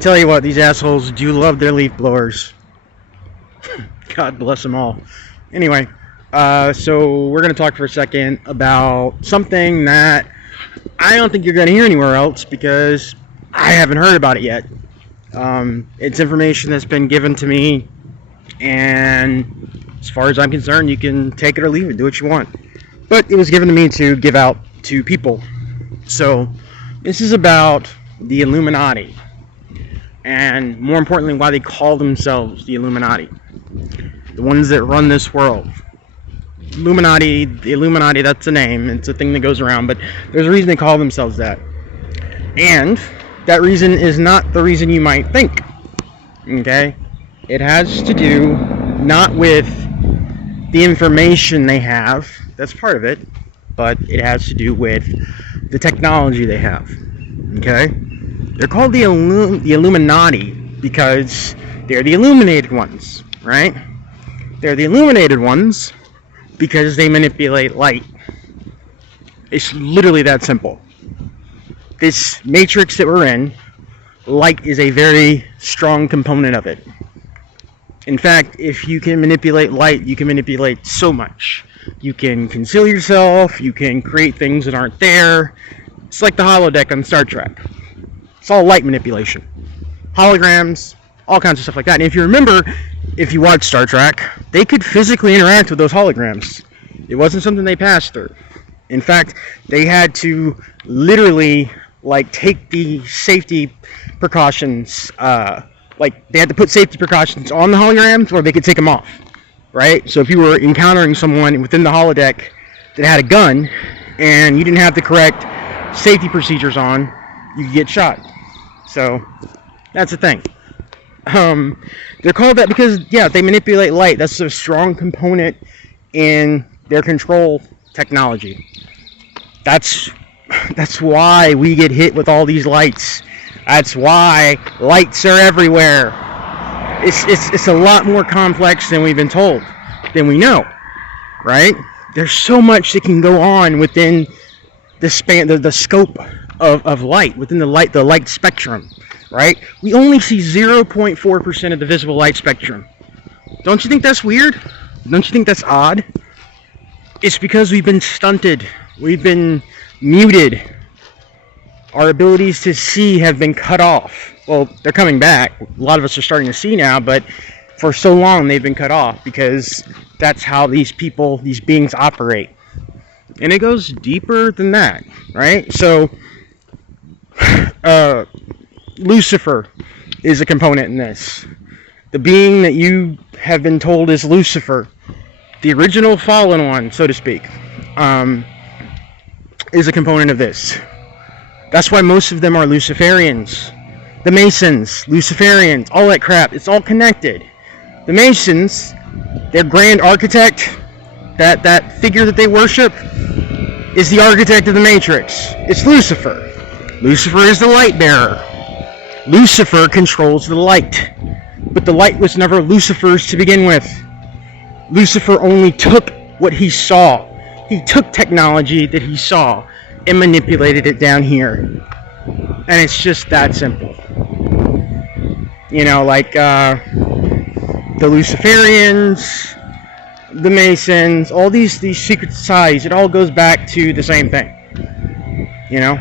Tell you what, these assholes do love their leaf blowers. God bless them all. Anyway, so we're going to talk for a second about something that I don't think you're going to hear anywhere else because I haven't heard about it yet. It's information that's been given to me, and as far as I'm concerned, you can take it or leave it, do what you want. But it was given to me to give out to people. So this is about the Illuminati, and more importantly, why they call themselves the Illuminati. The ones that run this world. Illuminati, the Illuminati, that's a name. It's a thing that goes around, but there's a reason they call themselves that. And that reason is not the reason you might think. Okay? It has to do not with the information they have, that's part of it, but it has to do with the technology they have. Okay? They're called the Illuminati because they're the illuminated ones, right? They're the illuminated ones because they manipulate light. It's literally that simple. This matrix that we're in, light is a very strong component of it. In fact, if you can manipulate light, you can manipulate so much. You can conceal yourself, you can create things that aren't there. It's like the holodeck on Star Trek. It's all light manipulation. Holograms, all kinds of stuff like that. And if you remember, if you watch Star Trek, they could physically interact with those holograms. It wasn't something they passed through. In fact, they had to literally take the safety precautions, they had to put safety precautions on the holograms or they could take them off, right? So if you were encountering someone within the holodeck that had a gun and you didn't have the correct safety procedures on, you could get shot. So that's the thing. They're called that because, yeah, they manipulate light. That's a strong component in their control technology. That's why we get hit with all these lights. That's why lights are everywhere. It's a lot more complex than we've been told, than we know, right? There's so much that can go on within the span, the scope of light, within the light spectrum, right? We only see 0.4% of the visible light spectrum. Don't you think that's weird? Don't you think that's odd? It's because we've been stunted. We've been muted. Our abilities to see have been cut off. Well, they're coming back. A lot of us are starting to see now, but for so long they've been cut off because that's how these people, these beings operate. And it goes deeper than that, right? So, Lucifer is a component in this. The being that you have been told is Lucifer, the original fallen one, so to speak, is a component of this. That's why most of them are Luciferians. The Masons, Luciferians, all that crap, it's all connected. The Masons, their grand architect, that figure that they worship, is the architect of the Matrix. It's Lucifer. Lucifer is the light bearer. Lucifer controls the light. But the light was never Lucifer's to begin with. Lucifer only took what he saw. He took technology that he saw and manipulated it down here. And it's just that simple. You know, the Luciferians, the Masons, all these secret societies, it all goes back to the same thing. You know,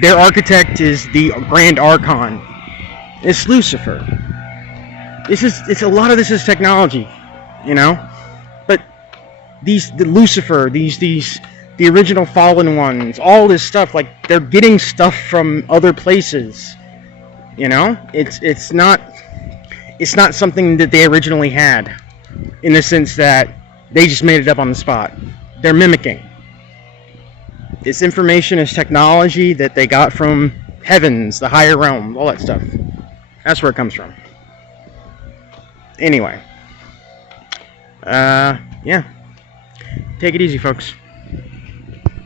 their architect is the Grand Archon. It's Lucifer. It's a lot of this is technology, you know. But the Lucifer, the original fallen ones, all this stuff, they're getting stuff from other places. You know, it's not something that they originally had, in the sense that they just made it up on the spot. They're mimicking. This information is technology that they got from heavens, the higher realm, all that stuff. That's where it comes from. Anyway, yeah. Take it easy, folks.